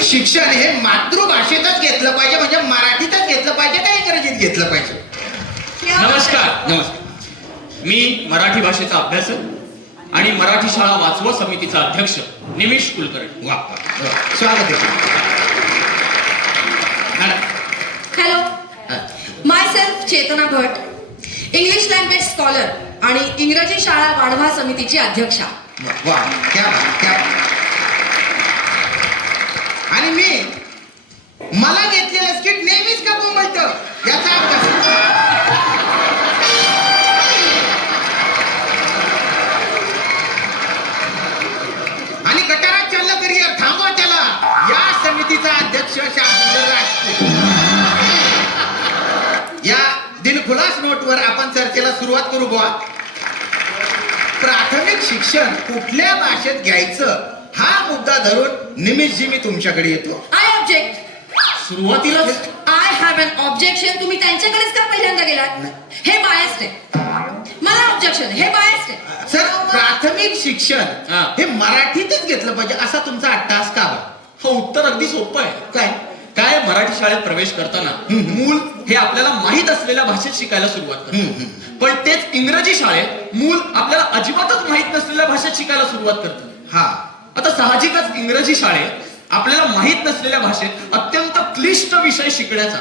प्राथमिक शिक्षण हे मातृभाषेतच घेतलं पाहिजे, म्हणजे मराठीतच घेतलं पाहिजे का इंग्रजीत घेतलं पाहिजे? नमस्कार. नमस्कार. मी मराठी भाषेचा अभ्यासक आणि मराठी शाळा वाचवा समितीचा अध्यक्ष निमिष कुलकर्णी. वा, स्वागत आहे. हॅलो, माय सेल्फ चेतना भट, इंग्लिश लँग्वेज स्कॉलर आणि इंग्रजी शाळा वाढवा समितीची अध्यक्षा. वा, क्या बात, क्या बात. आणि मला घेतलेलं स्किट नेहमीच का बोंबलतं याचा अभ्यास. आणि गटारात चाललं करिअर थांबवा त्याला. या समितीचा अध्यक्ष शाहरुख राजपूत. या दिलखुलास नोटवर आपण चर्चेला सुरुवात करू बुवा. प्राथमिक शिक्षण कुठल्या भाषेत घ्यायचं हा मुद्दा धरून निमिषजी मी तुमच्याकडे येतो. I object. सुरुवातीला आय हॅव अन ऑब्जेक्शन. तुम्ही त्यांच्याकडेच का पहिल्यांदा गेलात? हे बायस्ड आहे. मला ऑब्जेक्शन. हे बायस्ड आहे. सर, प्राथमिक शिक्षण हा. हे मराठीतच घेतलं पाहिजे असा तुमचा अट्टास का? हो, उत्तर अगदी सोपं आहे. काय काय मराठी शाळेत प्रवेश करताना मूल हे आपल्याला माहित असलेल्या भाषेत शिकायला सुरुवात करतं, पण तेच इंग्रजी शाळेत मूल आपल्याला अजिबातच माहित नसलेल्या भाषेत शिकायला सुरुवात करतं. हा. आता साहजिकच इंग्रजी शाळेत आपल्याला माहित नसलेल्या भाषेत अत्यंत क्लिष्ट विषय शिकण्याचा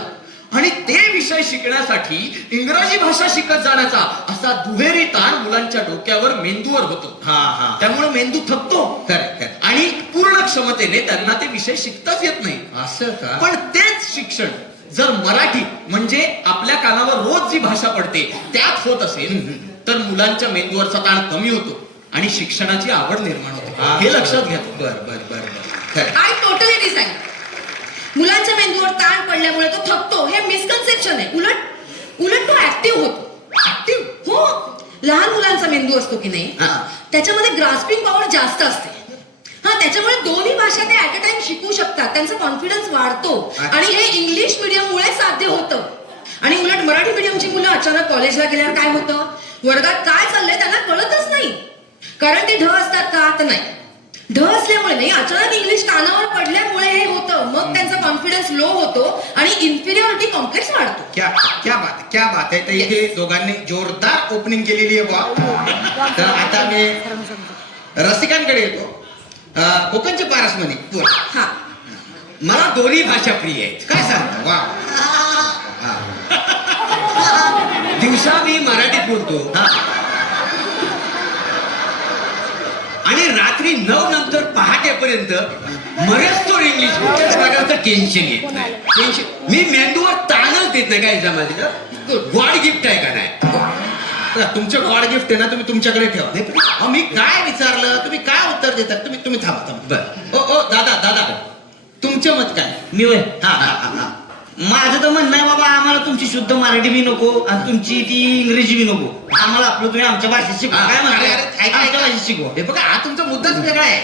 आणि ते विषय शिकण्यासाठी इंग्रजी भाषा शिकत जाण्याचा असा दुहेरी ताण मुलांच्या डोक्यावर, मेंदूवर होतो. हा. त्यामुळे मेंदू थकतो खरं. आणि पूर्ण क्षमतेने त्यांना ते विषय शिकताच येत नाही. असं का? पण तेच शिक्षण जर मराठी म्हणजे आपल्या कानावर रोज जी भाषा पडते त्यात होत असेल तर मुलांच्या मेंदूवरचा ताण कमी होतो आणि शिक्षणाची आवड निर्माण होते. हे लक्षात घ्या. बर. I totally decide. मुलांच्या मेंदूवर ताण पडल्यामुळे तो थकतो हे मिसकन्सेप्शन आहे. उलट तो ऍक्टिव्ह होतो. ऍक्टिव्ह? हो. लहान मुलांचा मेंदू असतो की नाही, त्याच्यामध्ये ग्रास्पिंग पॉवर जास्त असते. त्याच्यामुळे दोन्ही भाषा ते ऍट अ टाइम शिकू शकतात. त्यांचा कॉन्फिडन्स वाढतो आणि हे इंग्लिश मीडियम मुळे साध्य होतं. आणि उलट मराठी मीडियमची मुलं अचानक कॉलेजला गेल्यावर काय होतं, वर्गात काय चाललंय त्यांना कळतच नाही. कारण ते ढ असतात का? तर नाही. ढ असल्यामुळे नाही, अचानक इंग्लिश कानावर पडल्यामुळे हे होतं. मग त्यांचा कॉन्फिडन्स लो होतो आणि इन्फिरियरिटी कॉम्प्लेक्स वाढतो. क्या बात आहे. तर इथे दोघांनी जोरदार ओपनिंग केलेली आहे बुवा. तर आता मी रसिकांकडे येतो. कोकणचे पारसमणी. हा. मला दोन्ही भाषा प्रिय आहेत. काय सांगता? वा. दिवसा मी मराठीत बोलतो आणि रात्री 9 नंतर पहाटेपर्यंत मरेस्तोर इंग्लिश बोलतो. टेन्शन येत नाही. मी मेंदूवर ताणच देत नाही. काय जमाली गॉड गिफ्ट आहे का नाही? तुमचं गॉड गिफ्ट आहे ना, तुम्ही तुमच्याकडे ठेवा. मी काय विचारलं, तुम्ही काय उत्तर देतात? तुम्ही थांबा. ओ दादा तुमचं मत काय? मी वय हा. माझं तर म्हणणं आहे बाबा, आम्हाला तुमची शुद्ध मराठी बी नको आणि तुमची ती इंग्रजी बी नको. आम्हाला आपलं तुम्ही आमच्या भाषेत शिकवा. काय म्हणताय? आमच्या भाषेत शिकवा. हे बघा, हा तुमचा मुद्दाच वेगळा आहे.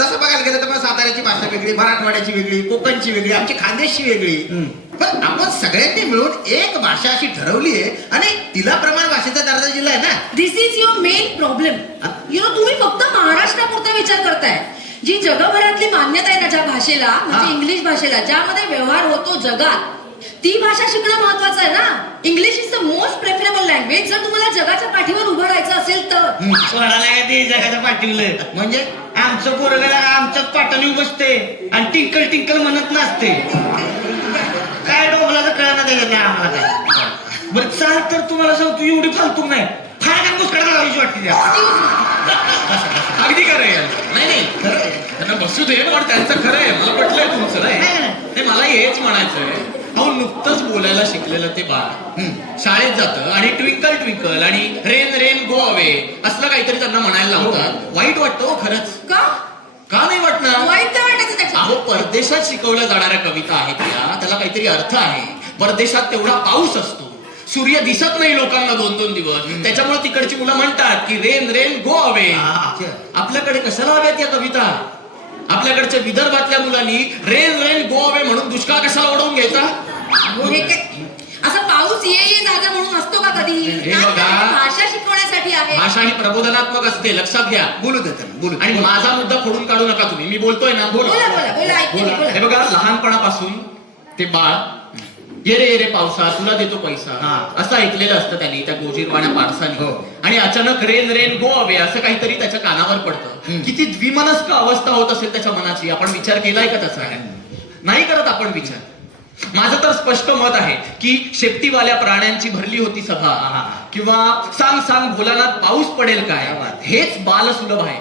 तसं बघायला गेलं तर साताऱ्याची भाषा वेगळी, मराठवाड्याची वेगळी, कोकणची वेगळी, आमची खानदेशची वेगळी. पण आपण सगळ्यांनी मिळून एक भाषा अशी ठरवली आहे आणि तिला प्रमाण भाषेचा दर्जा दिला आहे ना. दिस इज युअर मेन प्रॉब्लेम. तुम्ही फक्त महाराष्ट्रापुरता विचार करताय. जी जगभरातली मान्यता आहे ना ज्या भाषेला, म्हणजे इंग्लिश भाषेला, ज्यामध्ये व्यवहार होतो जगात, ती भाषा शिकणं महत्वाचं आहे ना. English is the most preferable language जर तुम्हाला जगाच्या पाठीवर उभं राहायचं असेल तर. सोडायला काय ते जगाच्या पाठीवलं म्हणजे आमचं पोरगला आमच्याच पाठाने बसते आणि टिंकल टिंकल म्हणत नसते. काय डोंगलाचं कळणार त्याच्यात आम्हाला काय. बरं चाल, तर तुम्हाला सांगतो एवढी फालतू नाही. फार मुस्कडा लावायची वाटते. अगदी खरं आहे. नाही त्यांना बसू दे, पण त्यांचं खरं आहे. मला पटलंय तुमचं. नाही मला हेच म्हणायचंय. अहो, नुकतंच बोलायला शिकलेलं ते बाळ शाळेत जातं आणि ट्विंकल ट्विंकल आणि रेन रेन गो अवे असलं काहीतरी त्यांना म्हणायला लावतात. वाईट वाटतं हो खरंच. का नाही वाटणार? वाईट काय वाटायचं त्याच्यात? अहो, परदेशात शिकवल्या जाणाऱ्या कविता आहेत त्याला काहीतरी अर्थ आहे. परदेशात तेवढा पाऊस असतो, सूर्य दिसत नाही लोकांना 2-2 दिवस. त्याच्यामुळे तिकडची मुलं म्हणतात की रेन रेन गो अवे. आपल्याकडे कशाला हव्यात या कविता? आपल्याकडच्या विदर्भातल्या मुलांनी रेन रेन गो अवे म्हणून दुष्काळ कशाला ओढवून घ्यायचा? असं पाऊस ये जागा म्हणून असतो का कधी? भाषा शिकवण्यासाठी आहे. भाषा ही प्रबोधनात्मक असते, लक्षात घ्या. बोलू देत आणि माझा मुद्दा फोडून काढू नका तुम्ही. मी बोलतोय ना, बोला. बोला. बघा, लहानपणापासून ते बाळ ये रे पावसा तुला देतो पैसा हा. असं ऐकलेलं असतं त्यांनी त्या गोजीरवाण्या पारसाने. हो. आणि अचानक रेन गो अवे असं काहीतरी त्याच्या कानावर पडतं. किती द्विमनस्क अवस्था होत असेल त्याच्या मनाची. आपण विचार केलाय का त्याचा? नाही करत आपण विचार. माझं तर स्पष्ट मत आहे की शेपटीवाल्या प्राण्यांची भरली होती सभा किंवा सांग भोलानाथ पाऊस पडेल काय, हेच बालसुलभ आहे.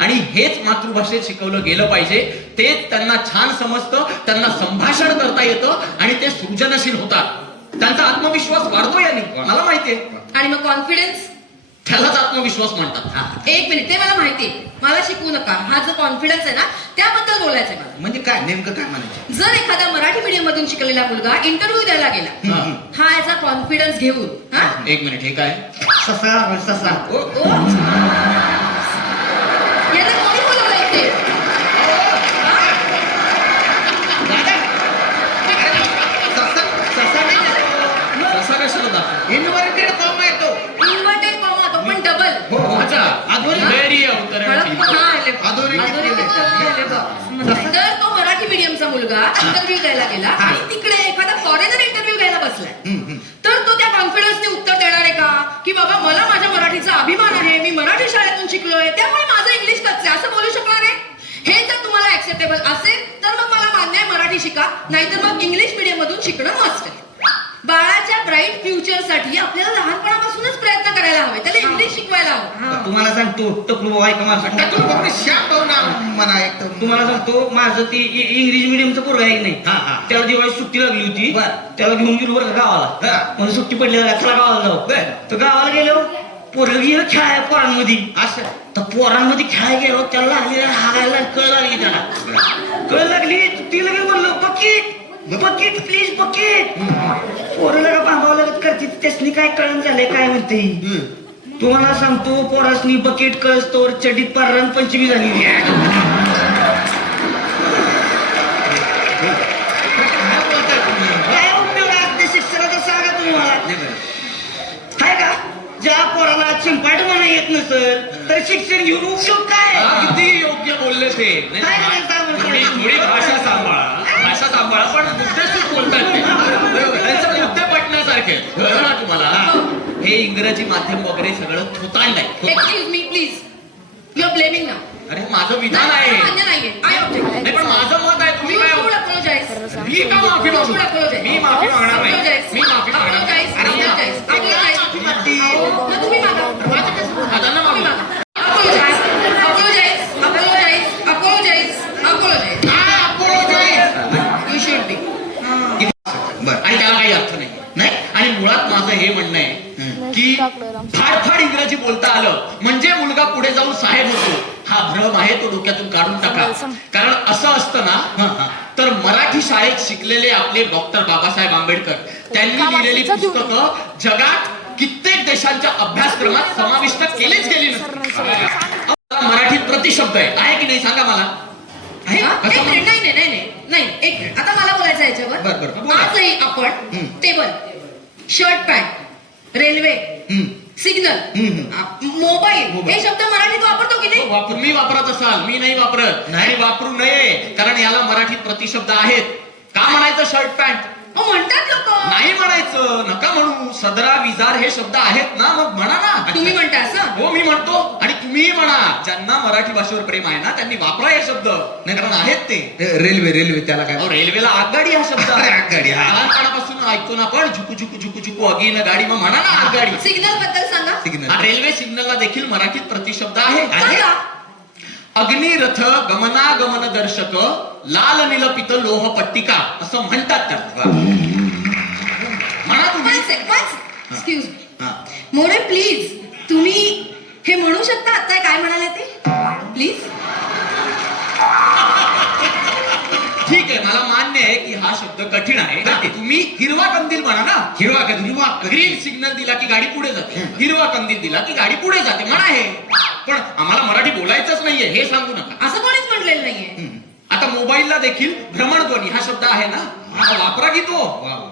आणि हेच मातृभाषेत शिकवलं गेलं पाहिजे. तेच त्यांना छान समजतं, त्यांना संभाषण करता येतं आणि ते सृजनशील होतात. त्यांचा आत्मविश्वास वाढतो याने, मला माहितीये. आणि मग कॉन्फिडन्स, त्यालाच आत्मविश्वास म्हणतात. एक मिनिट, ते मला माहिती, मला शिकवू नका. हा जो कॉन्फिडन्स आहे ना, त्याबद्दल बोलायचंय मला. म्हणजे काय नेमकं काय म्हणायचं? जर एखादा मराठी मीडियम मधून शिकलेला मुलगा इंटरव्ह्यू द्यायला गेला, हा याचा कॉन्फिडन्स घेऊन, हा एक मिनिट, हे काय? ससा ओ, याला कोणी बोलवलं इथे? कसा कशाला दाखव? इन्व्हर्टेड कॉमा येतो. इन्व्हर्टेड कॉमा, तो पण डबल. अच्छा, very अवतरण. तर तो मराठी मीडियमचा मुलगा इंटरव्ह्यू द्यायला गेला आणि तिकडे एखादा फॉरेनर इंटरव्ह्यू घ्यायला बसलाय, तर तो त्या कॉन्फिडन्सने उत्तर देणार आहे का की बाबा मला माझ्या मराठीचा अभिमान आहे, मी मराठी शाळेतून शिकलोय त्यामुळे माझं इंग्लिश कच्चं आहे, असं बोलू शकणार आहे? हे जर तुम्हाला ऍक्सेप्टेबल असेल तर मग मला मान्य आहे, मराठी शिका. नाहीतर मग इंग्लिश मीडियम मधून शिकणं मस्ट आहे. बाळाच्या ब्राईट फ्युचर साठी आपल्याला लहानपणापासूनच प्रयत्न करायला हवे, त्याला इंग्लिश शिकवायला हवं. तुम्हाला सांगतो टकलू बाबा ऐका माझं. तुम्हाला सांगतो माझं ती इंग्लिश मिडियमचं पोरग आहे की नाही, त्याला जेव्हा सुट्टी लागली होती त्याला घेऊन गेलो बरं का गावाला. म्हणजे सुट्टी पडली चला गावाला जाऊ. तर गावाला गेलो, पोरग गेलं खेळाय पोरांमध्ये. असं तर पोरांमध्ये खेळायला गेलो, त्याला लागली हागायला कळ लागली, त्याला कळ लागली. ती लगे म्हणलो बकेट बकेट प्लीज बकेट. पोराला का भांगावं लागत करते, त्यासनी काय कळण झालंय काय म्हणते. तुम्हाला सांगतो पोरासनी बकेट कळस्तोवर चडीत पार रणपंचमी झाली. काय उपयोग आहे शिक्षणाचा सांगा तुम्ही मला. काय का ज्या पोराला चिंपाट म्हणा येत नसेल तर शिक्षण घेऊन उपयोग काय? किती योग्य बोलले ते. काय करायचं आम्हाला? थोडी भाषा सांभाळा पण मुद्देसूद बोलतात ते. त्यांचं मुद्दे पटण्यासारखे आहेत. कळलं ना तुम्हाला? हे इंग्रजी माध्यम वगैरे सगळं थोतांड आहे. Excuse me please, you are blaming now. अरे माझं विधान आहे. मान्य नाहीये, आय ऑब्जेक्ट. नाही पण माझं मत आहे. तुम्ही काय apologize. मी का माफी मागू? मी माफी मागणार नाही. Apologize. मी माफी मागणार नाही. Apologize. Apologize. मग तुम्ही मागा. दादांना तुम्ही माफी. मागा. Apologize. Apologize. Apologize. Apologize. Apologize. You should be. आणि त्याला काही अर्थ नाही. आणि मुळात माझं हे म्हणणं आहे की फाडफाड इंग्रजी बोलता आलं म्हणजे मुलगा पुढे जाऊन साहेब होतो, हा भ्रम आहे, तो डोक्यातून काढून टाका. कारण असं असतं ना, तर मराठी शाळेत शिकलेले आपले डॉक्टर बाबासाहेब आंबेडकर त्यांनी लिहिलेली पुस्तकं जगात कित्येक देशांच्या अभ्यासक्रमात समाविष्ट केलीच गेली नसती. मराठीत प्रतिशब्द आहे की नाही सांगा मला? आहे? एक मिनिट, नाही, एक मिनिट. आता मला बोलायचं आहे याच्यावर. आजही आपण table, shirt pant, railway, signal, mobile हे शब्द मराठीत वापरतो की नाही? तुम्ही वापरत असाल, मी नाही वापरत. नाही वापरू नये, कारण याला मराठीत प्रतिशब्द आहेत. का म्हणायचं शर्ट पॅन्ट? म्हणतात लोक. नाही म्हणायचं, नका म्हणू. सदरा विजार हे शब्द आहेत ना, मग म्हणा ना. तुम्ही म्हणता असं? हो मी म्हणतो आणि तुम्हीही म्हणा. ज्यांना मराठी भाषेवर प्रेम आहे ना त्यांनी वापरा हे शब्द, नाही कारण आहेत ते. रेल्वे त्याला काय? रेल्वेला आगगाडी हा शब्द आहे. आगगाडी, हा. लहानपणापासून ऐकतो ना आपण, झुकू झुकू झुकू झुकू अगीन गाडी, मग म्हणा ना आगगाडी. सिग्नल बद्दल सांगा. हा, रेल्वे सिग्नलला देखील मराठीत प्रतिशब्द आहे. सांगा. अग्निरथ गमनागमन दर्शक लाल निलपित लोह पट्टिका असं म्हणतात त्याला. म्हणा तुम्ही. एक्सक्यूज मी, मोरे प्लीज, तुम्ही हे म्हणू शकता आता काय म्हणाले ते प्लीज? ठीक आहे, मला मान्य आहे की हा शब्द कठीण आहे. तुम्ही हिरवा कंदील म्हणा ना. हिरवा कंदील. ग्रीन सिग्नल दिला की गाडी पुढे जाते, हिरवा कंदील दिला की गाडी पुढे जाते म्हणा. हे पण आम्हाला मराठी बोलायचंच नाहीये हे सांगू नका. असं कोणीच म्हटलेलं नाहीये. आता मोबाईलला देखील भ्रमणध्वनी हा शब्द आहे ना, वापरा की तो.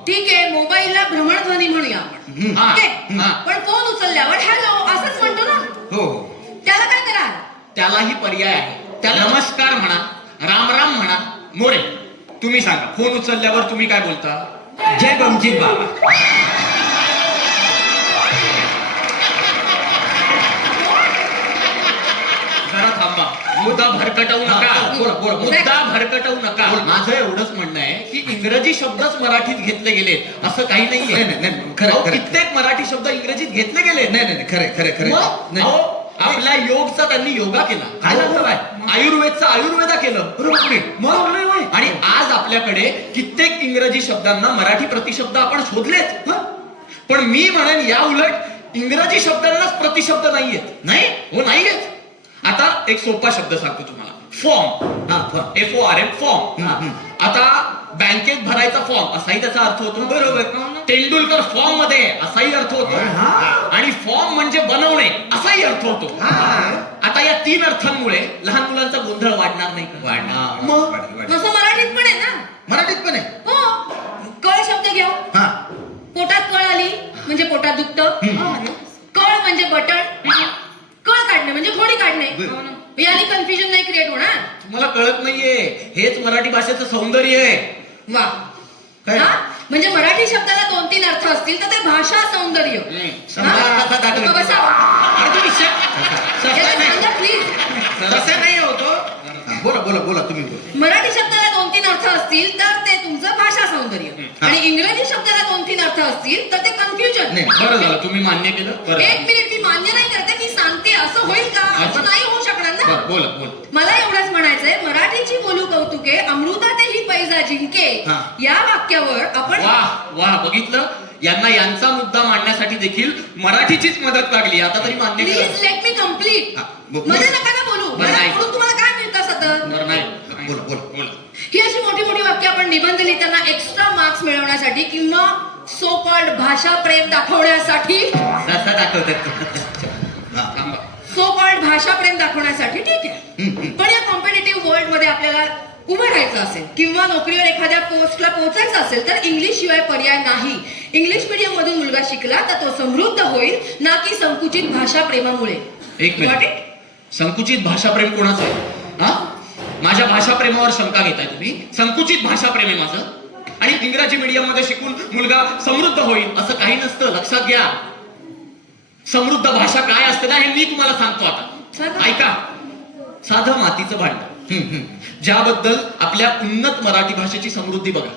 ठीक आहे, मोबाईलला भ्रमणध्वनी म्हणूया आपण. ओके? पण फोन उचलल्यावर हॅलो असंच म्हणतो ना. हो. त्याला काय कराल? त्यालाही पर्याय आहे. त्याला नमस्कार म्हणा, राम राम म्हणा, मोरे. तुम्ही सांगा, फोन उचलल्यावर तुम्ही काय बोलता? जय बमजीत बाबा. जरा थांबा, मुद्दा भरकटवू नका. बोला, बोला. मुद्दा भरकटवू नका. माझं एवढंच म्हणणं आहे की इंग्रजी शब्दच मराठीत घेतले गेले असं काही नाहीये. नाही, नाही, नाही. खरं, अहो, खरं. कित्येक मराठी शब्द इंग्रजीत घेतले गेले. नाही नाही खरे खरे खरे मग, अहो, आपल्या योगचा त्यांनी योगा केला. काय झालं? आयुर्वेदचा आयुर्वेदा केलं. बरोबर. मग आणि आज आपल्याकडे कित्येक इंग्रजी शब्दांना मराठी प्रतिशब्द आपण शोधलेत. पण मी म्हणेन या उलट इंग्रजी शब्दांनाच प्रतिशब्द नाहीयेत. नाही हो नाहीयेत. आता एक सोपा शब्द सांगतो तुम्हाला, फॉर्म. FORM, form. आता बँकेत भरायचा फॉर्म असाही त्याचा अर्थ होतो. बरोबर. तेंडुलकर फॉर्म मध्ये असाही अर्थ होतो. आणि फॉर्म म्हणजे बनवणे असाही अर्थ होतो. आता या 3 अर्थांमुळे लहान मुलांचा गोंधळ वाढणार नाही का? वाढणार. मग तसं मराठीत पण आहे ना. मराठीत पण आहे. हो, कळ शब्द घेऊ. हा पोटात कळ आली म्हणजे पोटात दुखतं. कळ म्हणजे बटन. कळ काढणे म्हणजे घोडी काढणे. याने कन्फ्युजन नाही क्रिएट होणार. तुम्हाला कळत नाहीये, हेच मराठी भाषेचं सौंदर्य आहे. वा. काय? हा? म्हणजे मराठी शब्दाला 2-3 अर्थ असतील तर ते भाषा सौंदर्य. कसा दाखल? बसा. अरे तुम्ही याला सांगा प्लीज. तसं नाही होतो. बोला बोला बोला तुम्ही बोला. मराठी शब्दाला 2-3 अर्थ असतील तर ते तुमचं भाषा सौंदर्य. आणि इंग्रजी शब्दाला 2-3 अर्थ असतील तर ते कन्फ्युजन. नाही. बरं झालं तुम्ही मान्य केलं. बरं एक झालं. मिनिट, मी मान्य नाही करते, मी सांगते. असं होईल का? असं नाही होऊ शकणार ना. बरं, बोला बोला. मला एवढंच म्हणायचंय, मराठीची बोलू कौतुके अमृतातेही पैजा जिंके हा. या वाक्यावर आपण वाह वाह, बघितलं, यांना यांचा मुद्दा मांडण्यासाठी देखील मराठीचीच मदत लागली. आता तरी मान्य केलं. Please let me complete. हा, बोल. मध्ये नका ना बोलू. बरं, नाही. म्हणून तुम्हाला काय मिळतं सतत? बरं नाही. बोला बोला बोला. ही अशी मोठी मोठी वाक्य आपण निबंध लिहिताना एक्स्ट्रा मार्क्स मिळवण्यासाठी किंवा सो कॉल्ड भाषा प्रेम दाखवण्यासाठी तसा दाखवतात. थांबा. सो कॉल्ड भाषा प्रेम दाखवण्यासाठी ठीक आहे. पण या कॉम्पिटेटिव्ह वर्ल्ड मध्ये आपल्याला उभं राहायचं असेल किंवा नोकरीवर एखाद्या पोस्टला पोहोचायचं असेल तर इंग्लिश शिवाय पर्याय नाही. इंग्लिश मीडियम मधून मुलगा शिकला तर तो समृद्ध होईल, ना की संकुचित भाषा प्रेमामुळे. एक Got मिनिट. it? संकुचित भाषा प्रेम कोणाचं आहे? हा, माझ्या भाषा प्रेमावर शंका घेताय तुम्ही? संकुचित भाषा प्रेम आहे माझं. आणि इंग्रजी मीडियम मध्ये शिकून मुलगा समृद्ध होईल असं काही नसतं. लक्षात घ्या. समृद्ध भाषा काय असते ना हे मी तुम्हाला सांगतो आता. सांगा. ऐका. साधं मातीचं भांड, ज्याबद्दल आपल्या उन्नत मराठी भाषेची समृद्धी बघा.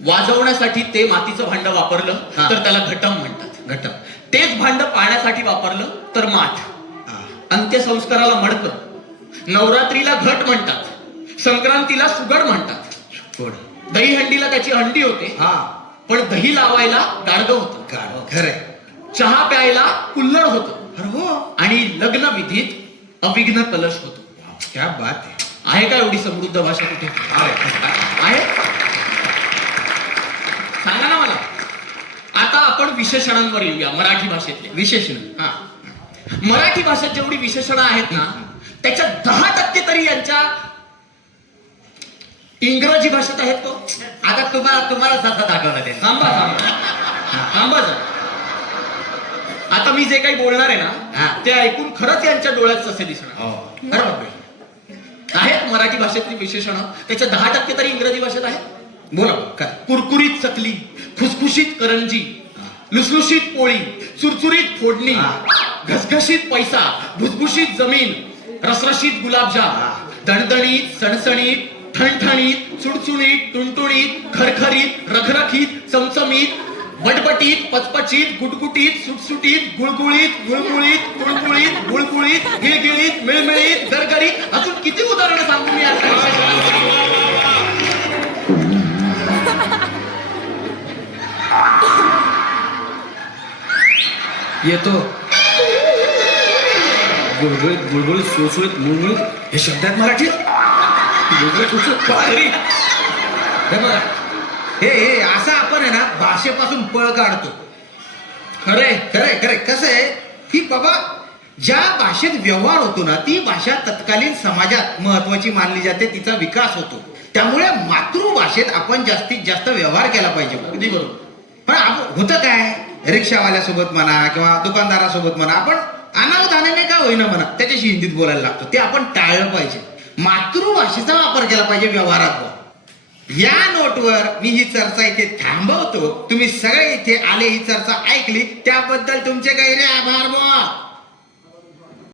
वाजवण्यासाठी ते मातीचं भांड वापरलं हा. तर त्याला घटम म्हणतात. घट्ट. तेच भांड पाण्यासाठी वापरलं तर माठ. अंत्यसंस्काराला मडकं, नवरात्रीला घट म्हणतात, संक्रांतीला सुगड म्हणतात, गोड. दहीहंडीला त्याची हंडी होते, हा पण दही लावायला गाडगं होतं, गाढ. खरंय. चहा प्यायला कुल्हड होतं, अरे हो. आणि लग्न विधीत अविघ्न कलश होतो. क्या बात आहे. आहे का एवढी समृद्ध भाषा कुठे? आहे? सांगा ना मला. आता आपण विशेषणांवर येऊया मराठी भाषेतले. विशेषण. हा. मराठी भाषेत जेवढी विशेषणं आहेत ना त्याच्या 10% तरी यांच्या इंग्रजी भाषेत आहेत तो. आता तुम्हाला तसा दाखवला ते. थांबा थांबा जरा. आता मी जे काही बोलणार आहे हा. ना ते ऐकून खरंच यांच्या डोळ्यात तसे दिसणार. हो. अरे बापरे. आहेत मराठी भाषेतली विशेषणं, त्याच्या 10% तरी इंग्रजी भाषेत आहेत. बोला काय. कुरकुरीत चकली, खुसखुशीत करंजी, लुसलुशीत पोळी, चुरचुरीत फोडणी, घसघशीत पैसा, भुसभुशीत जमीन, रसरशीत गुलाबजाम, दणदणीत, सणसणीत, ठणठणीत, चुणचुणीत, टुणटुणीत, खरखरीत, रखरखीत, चमचमीत, बटबटीत, पचपचीत, गुटगुटीत, सुटसुटीत, गुळगुळीत, गुळगुळीत, गुळगुळीत, गुळगुळीत, गिळगिळीत, मिळमिळीत, गरगरीत. अजून किती उदाहरणं सांगू मी आता. येतो. गुळगुळीत गुळगुळीत सुळसुळीत मुळमुळीत हे शब्द आहेत मराठीत. गुळगुळीत सुळसुळीत बाहेरी. हे बघा. हे असं आपण आहे ना भाषेपासून पळ काढतो. खरे खरंय खरंय. कसं आहे की बाबा ज्या भाषेत व्यवहार होतो ना ती भाषा तत्कालीन समाजात महत्वाची मानली जाते, तिचा विकास होतो. त्यामुळे मातृभाषेत आपण जास्तीत जास्त व्यवहार केला पाहिजे. अगदी बरोबर. पण होतं काय, रिक्षावाल्यासोबत म्हणा किंवा दुकानदारासोबत म्हणा, आपण अनावधानाने का होईना म्हणा त्याच्याशी हिंदीत बोलायला लागतो. ते आपण टाळलं पाहिजे. मातृभाषेचा वापर केला पाहिजे व्यवहारात. या नोटवर मी ही चर्चा इथे थांबवतो. तुम्ही सगळे इथे आले, ही चर्चा ऐकली त्याबद्दल तुमचे गैरे आभार बुवा.